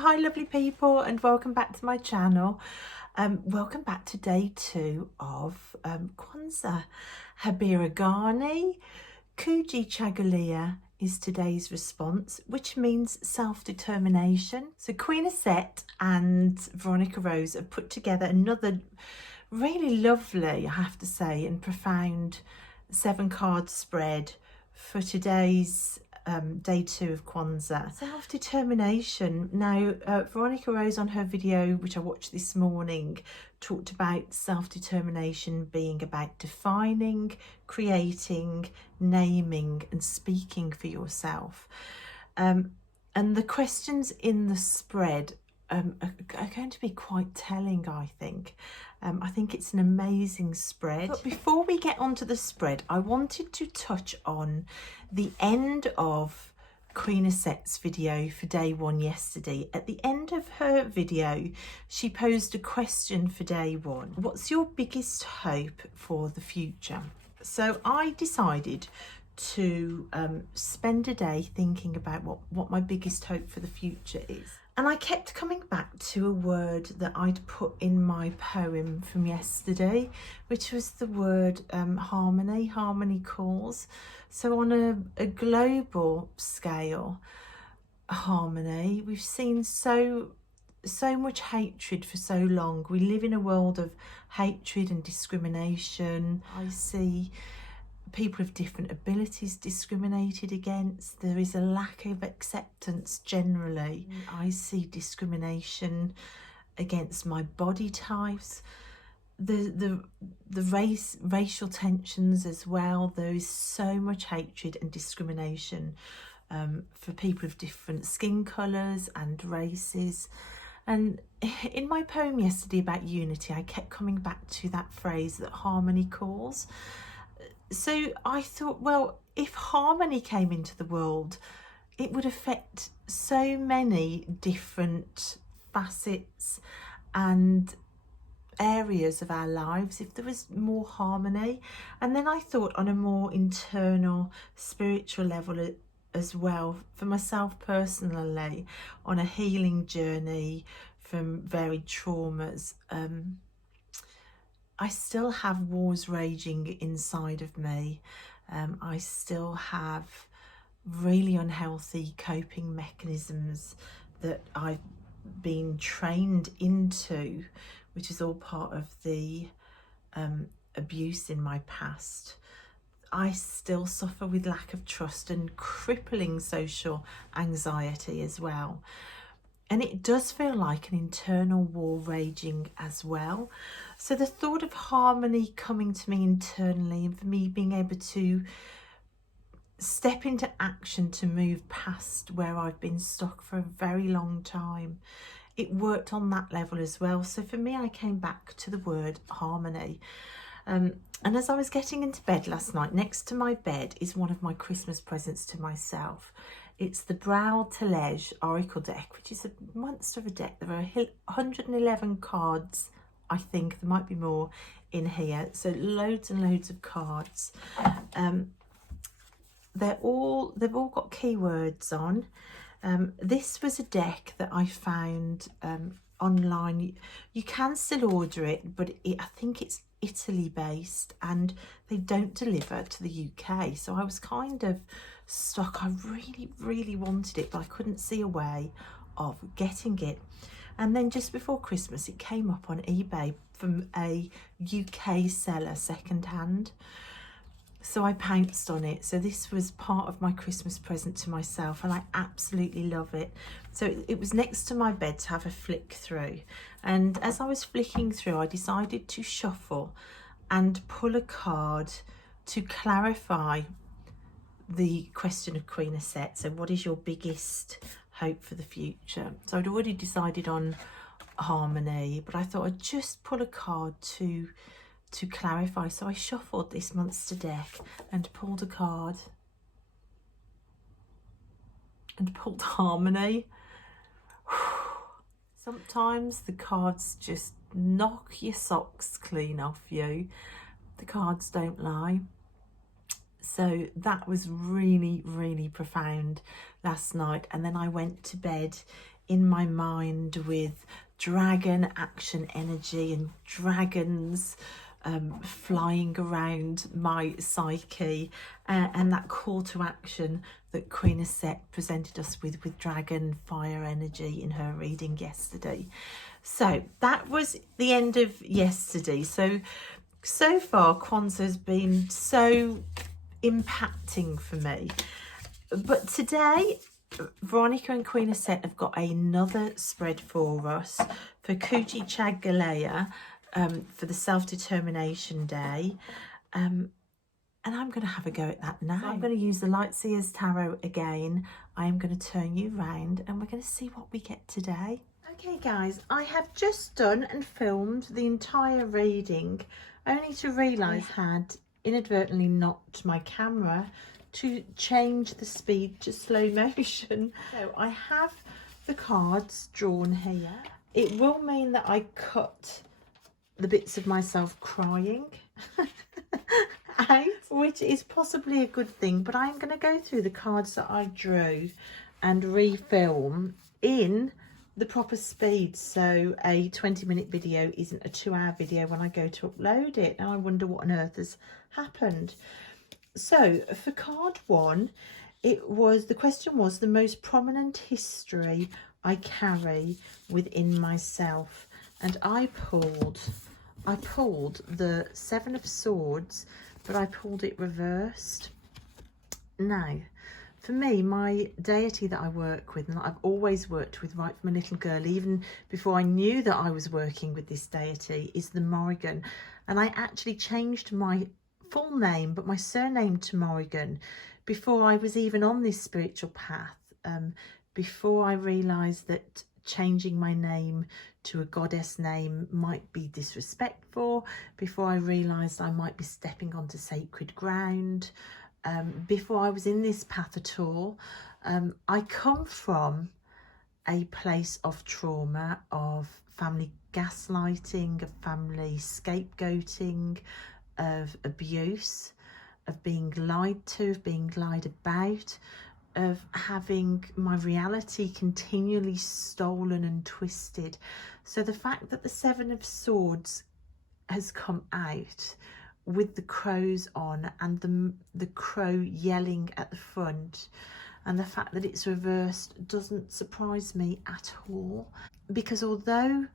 Hi lovely people, and welcome back to my channel. Welcome back to day 2 of Kwanzaa. Habari gani, Kujichagalia is today's response, which means self-determination. So Queen Auset and Veronica Rose have put together another really lovely, I have to say, and profound 7-card spread for today's day 2 of Kwanzaa. Self-determination. Now, Veronica Rose on her video, which I watched this morning, talked about self-determination being about defining, creating, naming and speaking for yourself. And the questions in the spread are going to be quite telling, I think. I think it's an amazing spread. But before we get onto the spread, I wanted to touch on the end of Queen Auset's video for day 1 yesterday. At the end of her video, she posed a question for day 1. What's your biggest hope for the future? So I decided to spend a day thinking about what my biggest hope for the future is. And I kept coming back to a word that I'd put in my poem from yesterday, which was the word harmony. Harmony calls. So on a global scale, harmony, we've seen so much hatred for so long. We live in a world of hatred and discrimination. I see people of different abilities discriminated against. There is a lack of acceptance generally. I see discrimination against my body types, the racial tensions as well. There is so much hatred and discrimination for people of different skin colours and races. And in my poem yesterday about unity, I kept coming back to that phrase that harmony calls. So I thought, well, if harmony came into the world, it would affect so many different facets and areas of our lives if there was more harmony. And then I thought on a more internal, spiritual level as well, for myself personally, on a healing journey from varied traumas. I still have wars raging inside of me. I still have really unhealthy coping mechanisms that I've been trained into, which is all part of the abuse in my past. I still suffer with lack of trust and crippling social anxiety as well. And it does feel like an internal war raging as well. So the thought of harmony coming to me internally, and for me being able to step into action to move past where I've been stuck for a very long time, it worked on that level as well. So for me, I came back to the word harmony. And as I was getting into bed last night, next to my bed is one of my Christmas presents to myself. It's the Brow Telege Oracle deck, which is a monster of a deck. There are 111 cards, I think. There might be more in here. So loads and loads of cards. They've all got keywords on. This was a deck that I found online. You can still order it, but I think it's Italy based and they don't deliver to the UK. So I was kind of stuck. I really wanted it, but I couldn't see a way of getting it. And then just before Christmas, it came up on eBay from a UK seller secondhand. So I pounced on it. So this was part of my Christmas present to myself, and I absolutely love it. So it was next to my bed to have a flick through. And as I was flicking through, I decided to shuffle and pull a card to clarify the question of Queen Auset. So what is your biggest hope for the future? So I'd already decided on harmony, but I thought I'd just pull a card to clarify. So I shuffled this monster deck and pulled a card and pulled harmony. Sometimes the cards just knock your socks clean off you. The cards don't lie. So that was really profound last night. And then I went to bed in my mind with dragon action energy and dragons flying around my psyche, and that call to action that Queen Auset presented us with dragon fire energy in her reading yesterday. So that was the end of yesterday. So far Kwanzaa has been so impacting for me, but today Veronica and Queen Auset have got another spread for us for Kujichagalia, for the Self-Determination Day, and I'm going to have a go at that now. So I'm going to use the Lightseers Tarot again. I am going to turn you round and we're going to see what we get today. Okay guys, I have just done and filmed the entire reading, only to realise I had inadvertently knocked my camera to change the speed to slow motion. So I have the cards drawn here. It will mean that I cut the bits of myself crying out, which is possibly a good thing, but I'm going to go through the cards that I drew and refilm in the proper speed, so a 20-minute video isn't a 2-hour video when I go to upload it. Now I wonder what on earth has happened. So for card 1, the question was the most prominent history I carry within myself, and I pulled the 7 of Swords, but I pulled it reversed. Now, for me, my deity that I work with, and that I've always worked with right from a little girl, even before I knew that I was working with this deity, is the Morrigan. And I actually changed my full name, but my surname to Morrigan, before I was even on this spiritual path, before I realised that changing my name to a goddess name might be disrespectful, before I realised I might be stepping onto sacred ground, before I was in this path at all. I come from a place of trauma, of family gaslighting, of family scapegoating, of abuse, of being lied to, of being lied about, of having my reality continually stolen and twisted. So the fact that the 7 of Swords has come out with the crows on, and the crow yelling at the front, and the fact that it's reversed doesn't surprise me at all, because although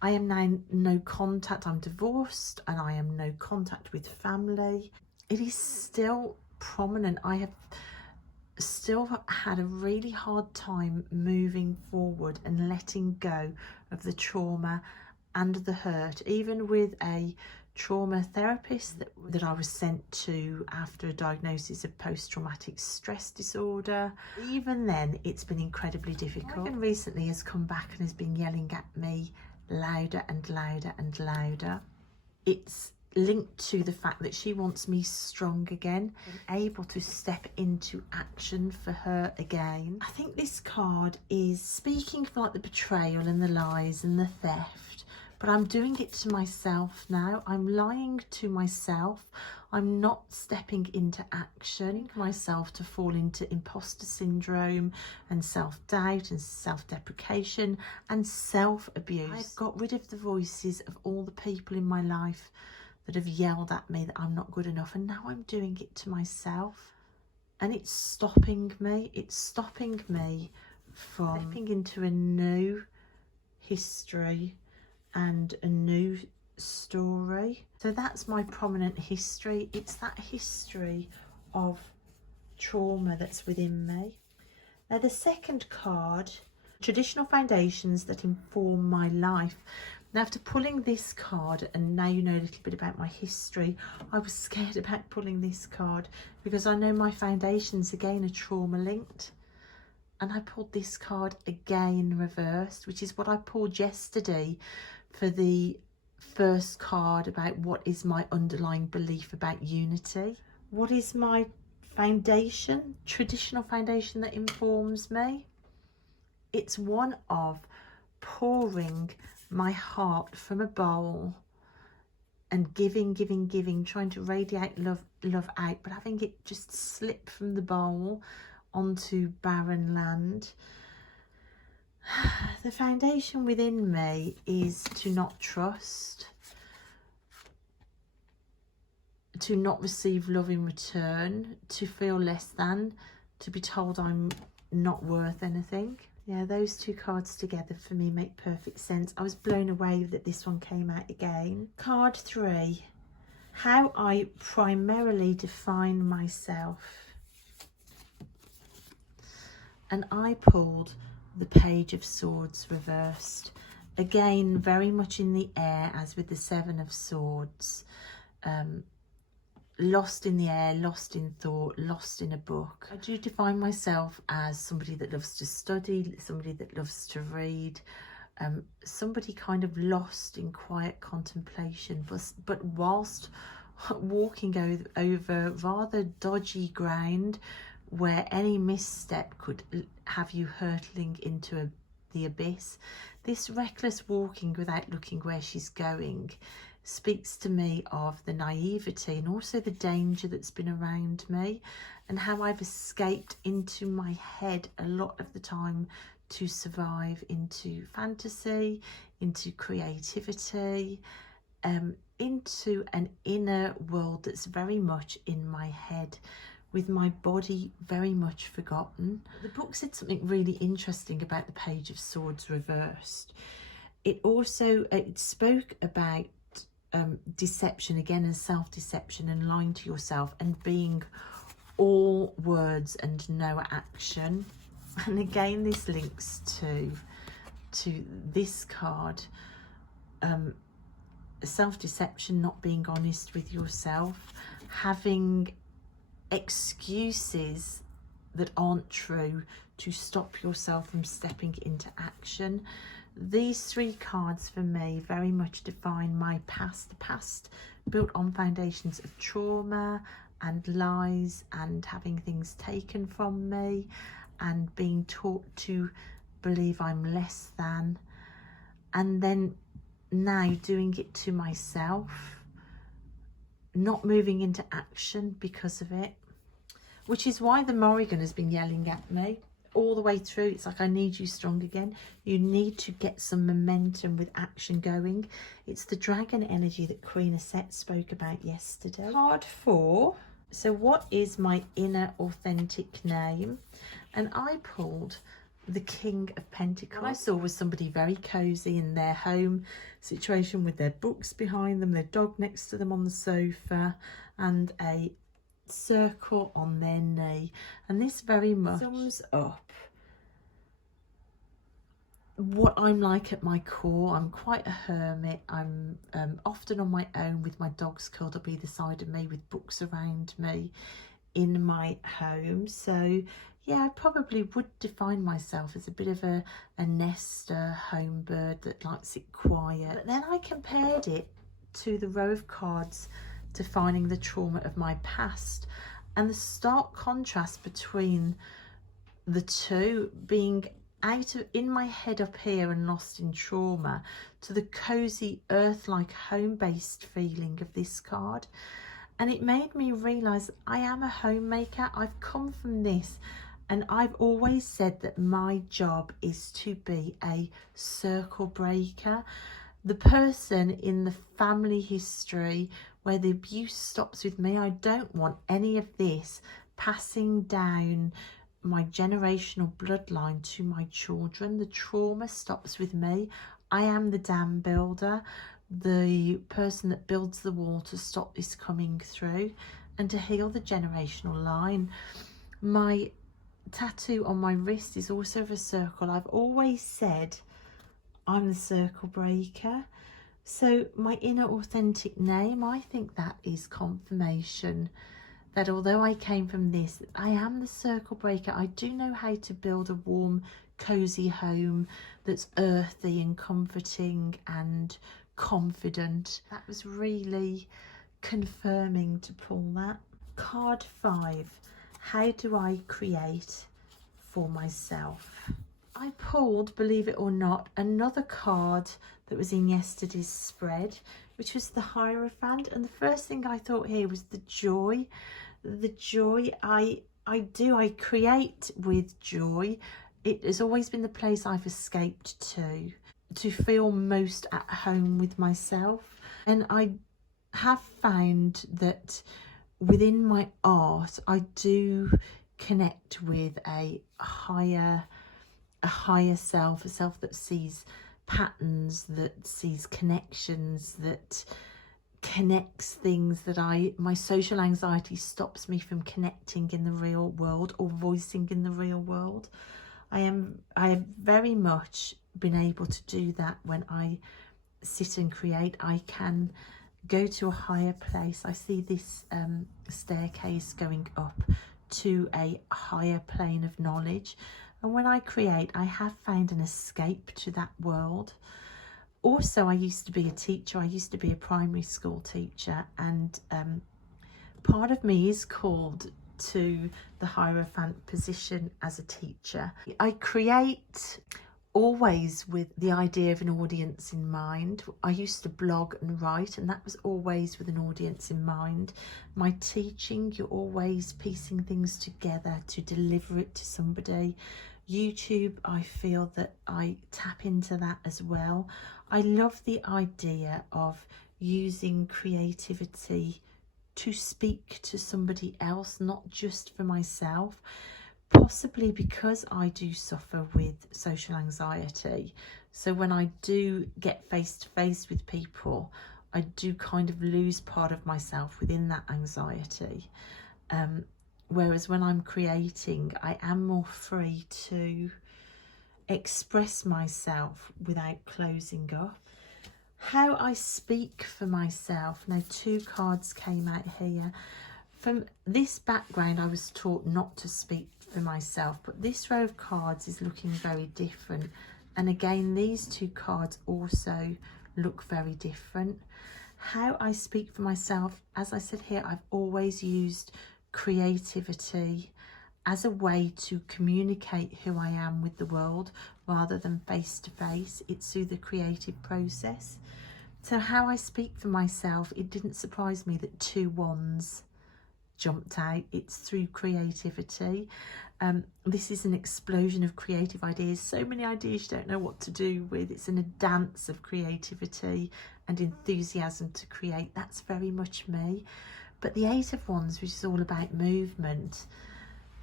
I am now no contact, I'm divorced and I am no contact with family, it is still prominent. I have still had a really hard time moving forward and letting go of the trauma and the hurt, even with a trauma therapist that I was sent to after a diagnosis of post-traumatic stress disorder. Even then, it's been incredibly difficult. And recently has come back and has been yelling at me louder and louder and louder. It's linked to the fact that she wants me strong again and able to step into action for her again. I think this card is speaking for like the betrayal and the lies and the theft, but I'm doing it to myself now. I'm lying to myself. I'm not stepping into action myself to fall into imposter syndrome and self-doubt and self-deprecation and self-abuse. I've got rid of the voices of all the people in my life that have yelled at me that I'm not good enough, and now I'm doing it to myself, and it's stopping me. It's stopping me from stepping into a new history and a new story. So that's my prominent history. It's that history of trauma that's within me. Now the second card, traditional foundations that inform my life. Now after pulling this card, and now you know a little bit about my history, I was scared about pulling this card because I know my foundations again are trauma linked. And I pulled this card again reversed, which is what I pulled yesterday for the first card about what is my underlying belief about unity. What is my foundation, traditional foundation that informs me? It's one of pouring my heart from a bowl and giving, trying to radiate love out, but having it just slip from the bowl onto barren land. The foundation within me is to not trust, to not receive love in return, to feel less than, to be told I'm not worth anything. Yeah, those two cards together for me make perfect sense. I was blown away that this one came out again. Card 3, how I primarily define myself. And I pulled the Page of Swords reversed. Again, very much in the air, as with the Seven of Swords. Lost in the air, lost in thought, lost in a book. I do define myself as somebody that loves to study, somebody that loves to read, somebody kind of lost in quiet contemplation, but whilst walking over rather dodgy ground where any misstep could have you hurtling into the abyss. This reckless walking without looking where she's going speaks to me of the naivety and also the danger that's been around me, and how I've escaped into my head a lot of the time to survive, into fantasy, into creativity, into an inner world that's very much in my head, with my body very much forgotten. The book said something really interesting about the Page of Swords reversed. It also spoke about deception again, and self-deception, and lying to yourself, and being all words and no action. And again, this links to this card, self-deception, not being honest with yourself, having excuses that aren't true to stop yourself from stepping into action. These 3 cards for me very much define my past. The past built on foundations of trauma and lies, and having things taken from me, and being taught to believe I'm less than, and then now doing it to myself, not moving into action because of it, which is why the Morrigan has been yelling at me all the way through. It's like, I need you strong again. You need to get some momentum with action going. It's the dragon energy that Queen Auset spoke about yesterday. Card 4. So what is my inner authentic name? And I pulled the King of Pentacles. What I saw was somebody very cozy in their home situation, with their books behind them, their dog next to them on the sofa, and a circle on their knee. And this very much sums up what I'm like at my core. I'm quite a hermit. I'm often on my own, with my dogs curled up either side of me, with books around me in my home. So yeah, I probably would define myself as a bit of a nester, home bird that likes it quiet. But then I compared it to the row of cards defining the trauma of my past, and the stark contrast between the two, being out of in my head up here and lost in trauma, to the cozy earth-like home-based feeling of this card. And it made me realize I am a homemaker. I've come from this, and I've always said that my job is to be a circle breaker, the person in the family history where the abuse stops with me. I don't want any of this passing down my generational bloodline to my children. The trauma stops with me. I am the dam builder, the person that builds the wall to stop this coming through and to heal the generational line. My tattoo on my wrist is also a circle. I've always said I'm the circle breaker. So my inner authentic name, I think that is confirmation that although I came from this, I am the circle breaker. I do know how to build a warm, cozy home that's earthy and comforting and confident. That was really confirming to pull that. Card 5, how do I create for myself? I pulled, believe it or not, another card that was in yesterday's spread, which was the Hierophant. And the first thing I thought here was the joy. The joy I create with joy. it has always been the place I've escaped to feel most at home with myself. And I have found that within my art, I do connect with a higher self, a self that sees patterns, that sees connections, that connects things that my social anxiety stops me from connecting in the real world or voicing in the real world. I have very much been able to do that when I sit and create. I can go to a higher place. I see this staircase going up to a higher plane of knowledge, and when I create, I have found an escape to that world. Also, I used to be a teacher. I used to be a primary school teacher, and part of me is called to the Hierophant position as a teacher. I create always with the idea of an audience in mind. I used to blog and write, and that was always with an audience in mind. My teaching, you're always piecing things together to deliver it to somebody. YouTube, I feel that I tap into that as well. I love the idea of using creativity to speak to somebody else, not just for myself. Possibly because I do suffer with social anxiety. So when I do get face to face with people, I do kind of lose part of myself within that anxiety. Whereas when I'm creating, I am more free to express myself without closing up. How I speak for myself. Now, 2 cards came out here. From this background, I was taught not to speak for myself, but this row of cards is looking very different. And again, these 2 cards also look very different. How I speak for myself, as I said here, I've always used creativity as a way to communicate who I am with the world rather than face to face. It's through the creative process. So how I speak for myself, it didn't surprise me that 2 wands jumped out. It's through creativity. This is an explosion of creative ideas. So many ideas you don't know what to do with. It's in a dance of creativity and enthusiasm to create. That's very much me. But the 8 of Wands, which is all about movement,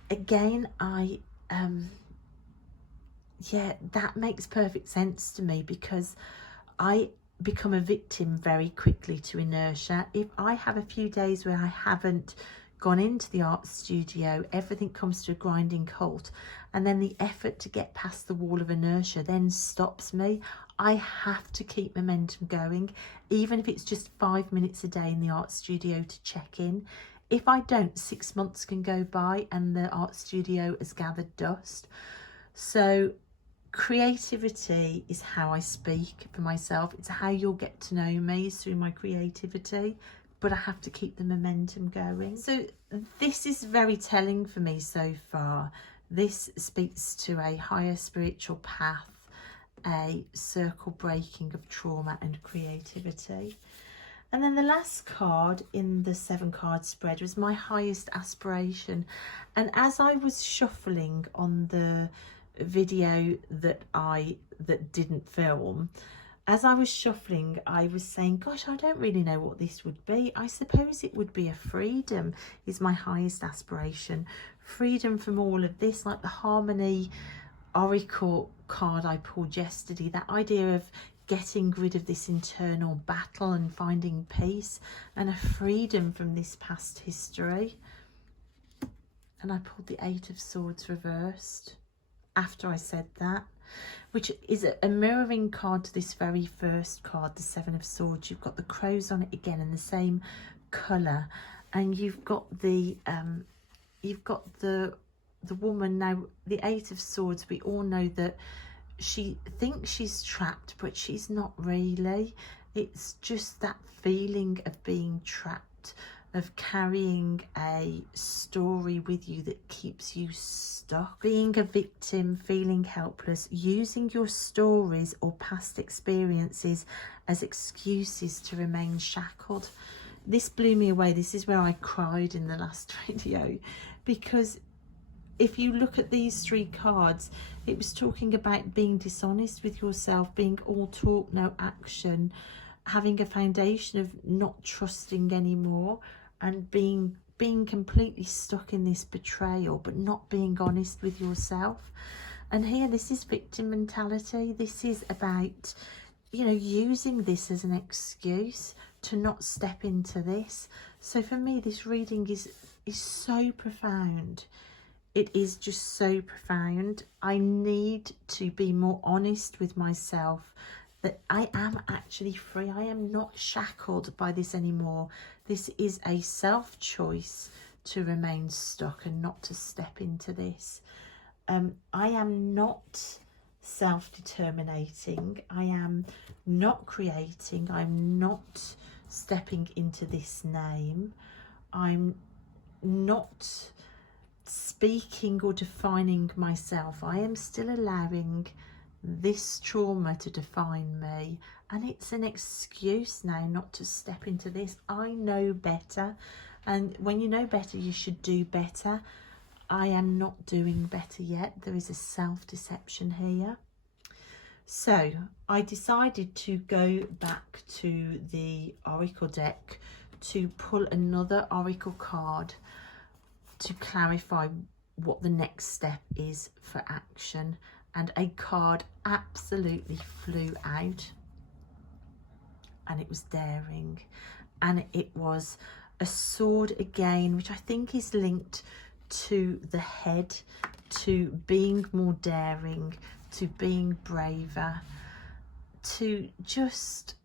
again, that makes perfect sense to me, because I become a victim very quickly to inertia. If I have a few days where I haven't gone into the art studio, everything comes to a grinding halt, and then the effort to get past the wall of inertia then stops me. I have to keep momentum going, even if it's just 5 minutes a day in the art studio to check in. If I don't, 6 months can go by and the art studio has gathered dust. So creativity is how I speak for myself. It's how you'll get to know me, is through my creativity, but I have to keep the momentum going. So this is very telling for me so far. This speaks to a higher spiritual path, a circle breaking of trauma and creativity. And then the last card in the 7 card spread was my highest aspiration. And as I was shuffling on the video that didn't film, as I was shuffling, I was saying, gosh, I don't really know what this would be. I suppose it would be a freedom is my highest aspiration. Freedom from all of this, like the Harmony Oracle card I pulled yesterday, that idea of getting rid of this internal battle and finding peace, and a freedom from this past history. And I pulled the 8 of Swords reversed after I said that, which is a mirroring card to this very first card, the 7 of Swords. You've got the crows on it again in the same colour, and you've got the woman. Now the 8 of Swords, we all know that she thinks she's trapped, but she's not really. It's just that feeling of being trapped, of carrying a story with you that keeps you stuck, being a victim, feeling helpless, using your stories or past experiences as excuses to remain shackled. This blew me away. This is where I cried in the last video, because if you look at these 3 cards, it was talking about being dishonest with yourself, being all talk, no action, having a foundation of not trusting anymore, and being completely stuck in this betrayal, but not being honest with yourself. And here, this is victim mentality. This is about, you know, using this as an excuse to not step into this. So for me, this reading is so profound. It is just so profound. I need to be more honest with myself, that I am actually free. I am not shackled by this anymore. This is a self-choice to remain stuck and not to step into this. I am not self-determinating. I am not creating. I'm not stepping into this name. I'm not speaking or defining myself. I am still allowing this trauma to define me, and it's an excuse now not to step into this. I know better, and when you know better, you should do better. I am not doing better yet. There is a self-deception here. So I decided to go back to the Oracle deck to pull another Oracle card to clarify what the next step is for action. And a card absolutely flew out, and it was daring, and it was a sword again, which I think is linked to the head, to being more daring, to being braver, to just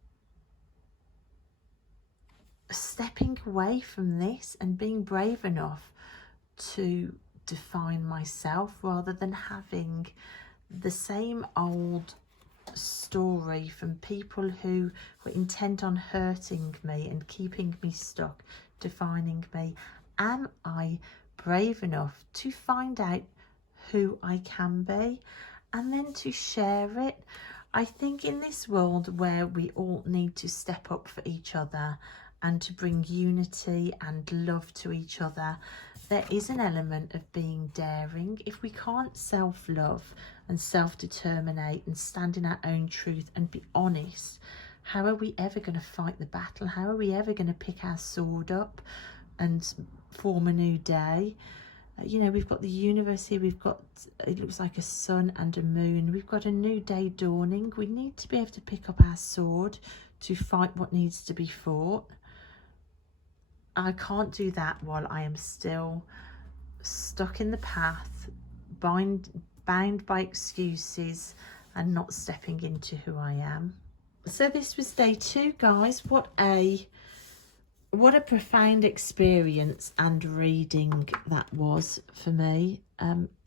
stepping away from this and being brave enough to define myself, rather than having the same old story from people who were intent on hurting me and keeping me stuck, defining me. Am I brave enough to find out who I can be and then to share it? I think in this world where we all need to step up for each other and to bring unity and love to each other, there is an element of being daring. If we can't self-love and self-determinate and stand in our own truth and be honest, how are we ever going to fight the battle? How are we ever going to pick our sword up and form a new day? You know, we've got the universe here, we've got, it looks like a sun and a moon, we've got a new day dawning. We need to be able to pick up our sword to fight what needs to be fought. I can't do that while I am still stuck in the path, bound by excuses and not stepping into who I am. So this was day 2, guys. What a profound experience and reading that was for me.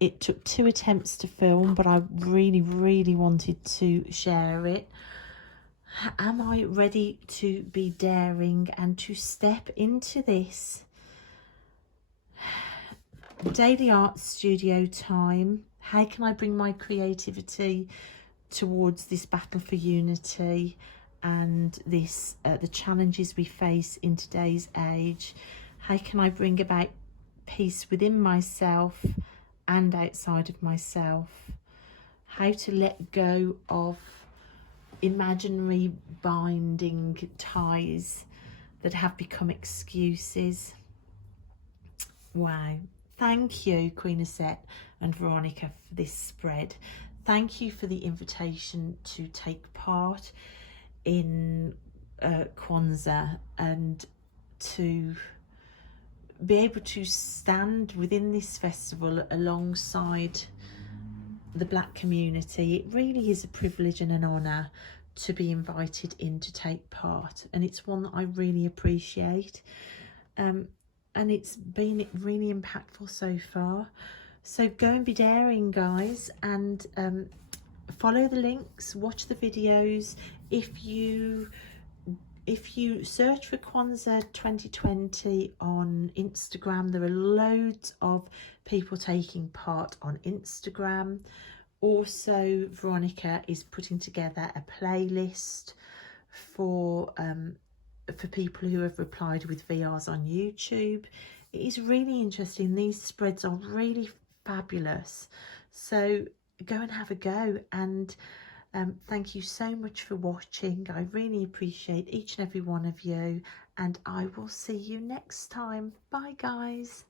It took 2 attempts to film, but I really wanted to share it. Am I ready to be daring and to step into this? Daily art studio time. How can I bring my creativity towards this battle for unity and this the challenges we face in today's age? How can I bring about peace within myself and outside of myself? How to let go of imaginary binding ties that have become excuses. Wow. Thank you, Queen Auset and Veronica, for this spread. Thank you for the invitation to take part in Kwanzaa and to be able to stand within this festival alongside the Black community. It really is a privilege and an honour to be invited in to take part, and it's one that I really appreciate, and it's been really impactful so far. So go and be daring, guys, and follow the links, watch the videos. If you search for Kwanzaa 2020 on Instagram, there are loads of people taking part on Instagram. Also, Veronica is putting together a playlist for people who have replied with VRs on YouTube. It is really interesting. These spreads are really fabulous. So go and have a go, and thank you so much for watching. I really appreciate each and every one of you, and I will see you next time. Bye guys.